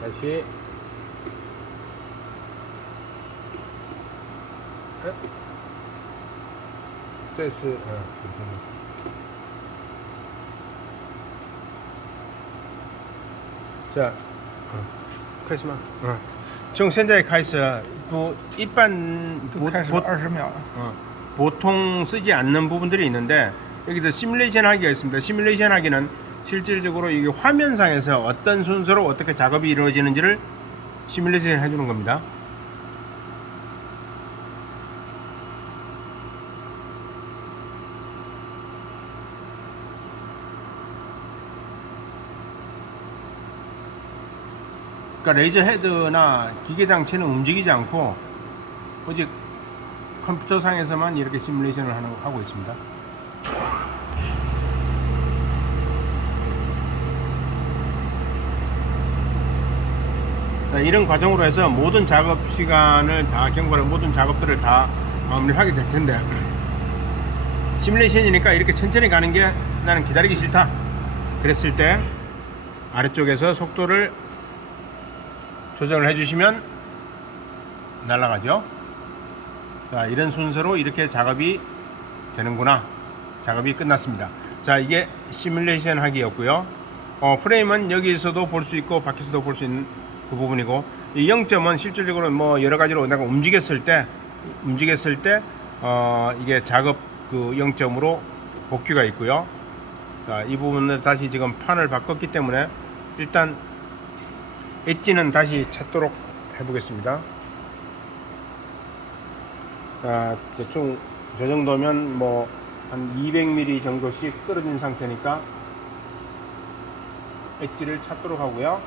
다시 에? 스트레스 아, 괜찮네. 자, 어, 开始吗？嗯，从现在开始不一般不开始不二十秒了。 어, 보통 쓰지 않는 부분들이 있는데 여기서 시뮬레이션 하기가 있습니다. 시뮬레이션 하기는 실질적으로 이게 화면상에서 어떤 순서로 어떻게 작업이 이루어지는지를 시뮬레이션 해주는 겁니다. 그러니까 레이저 헤드나 기계 장치는 움직이지 않고 오직 컴퓨터 상에서만 이렇게 시뮬레이션을 하는, 하고 있습니다. 이런 과정으로 해서 모든 작업 시간을 다 경과를 모든 작업들을 다 마무리를 하게 될 텐데 시뮬레이션이니까 이렇게 천천히 가는 게 나는 기다리기 싫다 그랬을 때 아래쪽에서 속도를 조정을 해주시면 날아가죠. 자, 이런 순서로 이렇게 작업이 되는구나. 작업이 끝났습니다. 자, 이게 시뮬레이션 하기였고요. 어, 프레임은 여기서도 볼 수 있고 밖에서도 볼 수 있는 그 부분이고 이 0점은 실질적으로 뭐 여러 가지로 내가 움직였을 때 움직였을 때 어, 이게 작업 그 0점으로 복귀가 있고요. 자, 이 부분을 다시 지금 판을 바꿨기 때문에 일단 엣지는 다시 찾도록 해보겠습니다. 자, 대충 저 정도면 뭐 한 200mm 정도씩 떨어진 상태니까 엣지를 찾도록 하고요.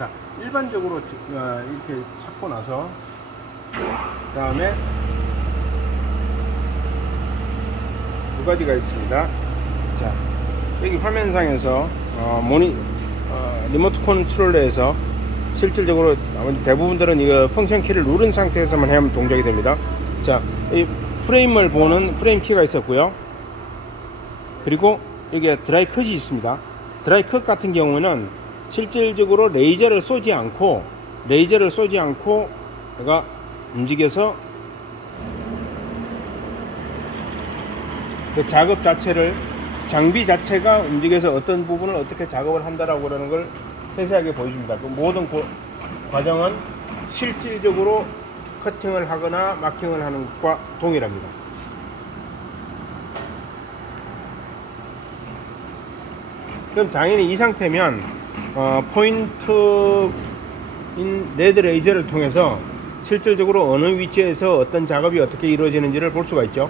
자, 일반적으로 지- 어, 이렇게 찾고 나서 그 다음에 두 가지가 있습니다. 자, 여기 화면상에서 어, 모니 어, 리모트 컨트롤러에서 실질적으로 나머지 대부분들은 이거 펑션 키를 누른 상태에서만 하면 동작이 됩니다. 자, 이 프레임을 보는 프레임 키가 있었고요. 그리고 여기에 드라이 컷이 있습니다. 드라이 컷 같은 경우는 실질적으로 레이저를 쏘지 않고 레이저를 쏘지 않고 내가 움직여서 그 작업 자체를 장비 자체가 움직여서 어떤 부분을 어떻게 작업을 한다라고 그러는 걸 세세하게 보여줍니다. 그 모든 고- 과정은 실질적으로 커팅을 하거나 마킹을 하는 것과 동일합니다. 그럼 당연히 이 상태면 어, 포인트인 레드 레이저를 통해서 실질적으로 어느 위치에서 어떤 작업이 어떻게 이루어지는지를 볼 수가 있죠.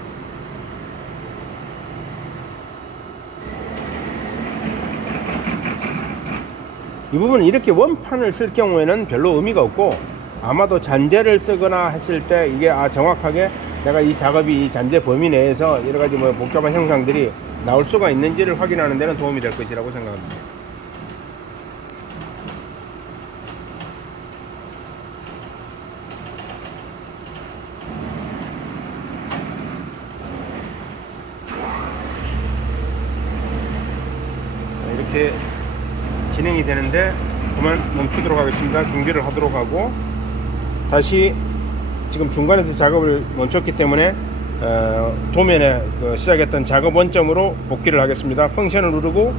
이 부분은 이렇게 원판을 쓸 경우에는 별로 의미가 없고 아마도 잔재를 쓰거나 했을 때 이게 아 정확하게 내가 이 작업이 이 잔재 범위 내에서 여러 가지 뭐 복잡한 형상들이 나올 수가 있는지를 확인하는 데는 도움이 될 것이라고 생각합니다. 이렇게 진행이 되는데 그만 멈추도록 하겠습니다. 중지를 하도록 하고 다시 지금 중간에서 작업을 멈췄기 때문에 어, 도면에 그 시작했던 작업 원점으로 복귀를 하겠습니다. 펑션을 누르고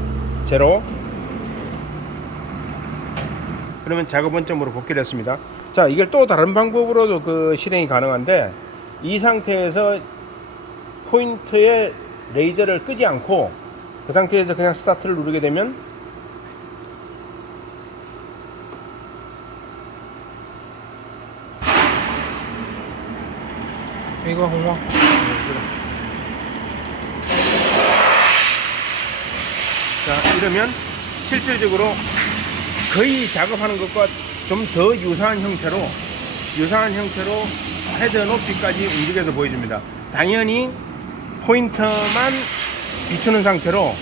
제로 그러면 작업 원점으로 복귀를 했습니다. 자 이걸 또 다른 방법으로도 그 실행이 가능한데 이 상태에서 포인트에 레이저를 끄지 않고 그 상태에서 그냥 스타트를 누르게 되면 이거 홍보. 자 이러면 실질적으로 거의 작업하는 것과 좀 더 유사한 형태로 유사한 형태로 헤드 높이까지 움직여서 보여줍니다. 당연히 포인터만 비추는 상태로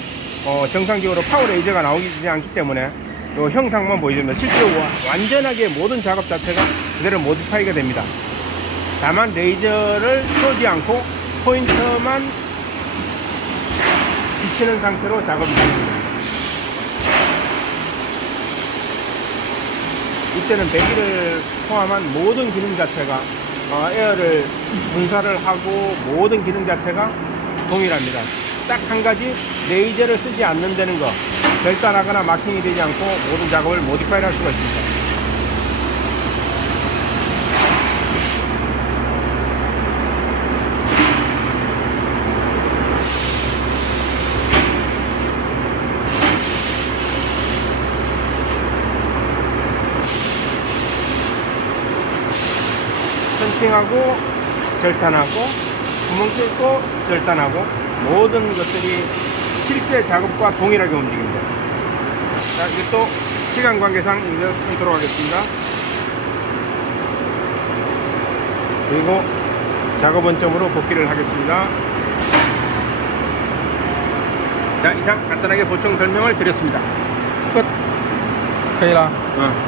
어, 정상적으로 파워 레이저가 나오지 않기 때문에 요 형상만 보여줍니다. 실제로 와- 완전하게 모든 작업 자체가 그대로 모디파이가 됩니다. 다만 레이저를 쏘지 않고 포인터만 비치는 상태로 작업이 됩니다. 이때는 배기를 포함한 모든 기능 자체가 어, 에어를 분사를 하고 모든 기능 자체가 동일합니다. 딱 한 가지 레이저를 쓰지 않는다는 거 결단하거나 마킹이 되지 않고 모든 작업을 모디파이를 할 수가 있습니다. 선팅하고 절단하고 구멍 뚫고 절단하고 모든 것들이 실제 작업과 동일하게 움직입니다. 자, 이것도 시간 관계상 이제 끊도록 하겠습니다. 그리고 작업 원점으로 복귀를 하겠습니다. 자, 이상 간단하게 보충 설명을 드렸습니다. 끝. 헤이라. 어.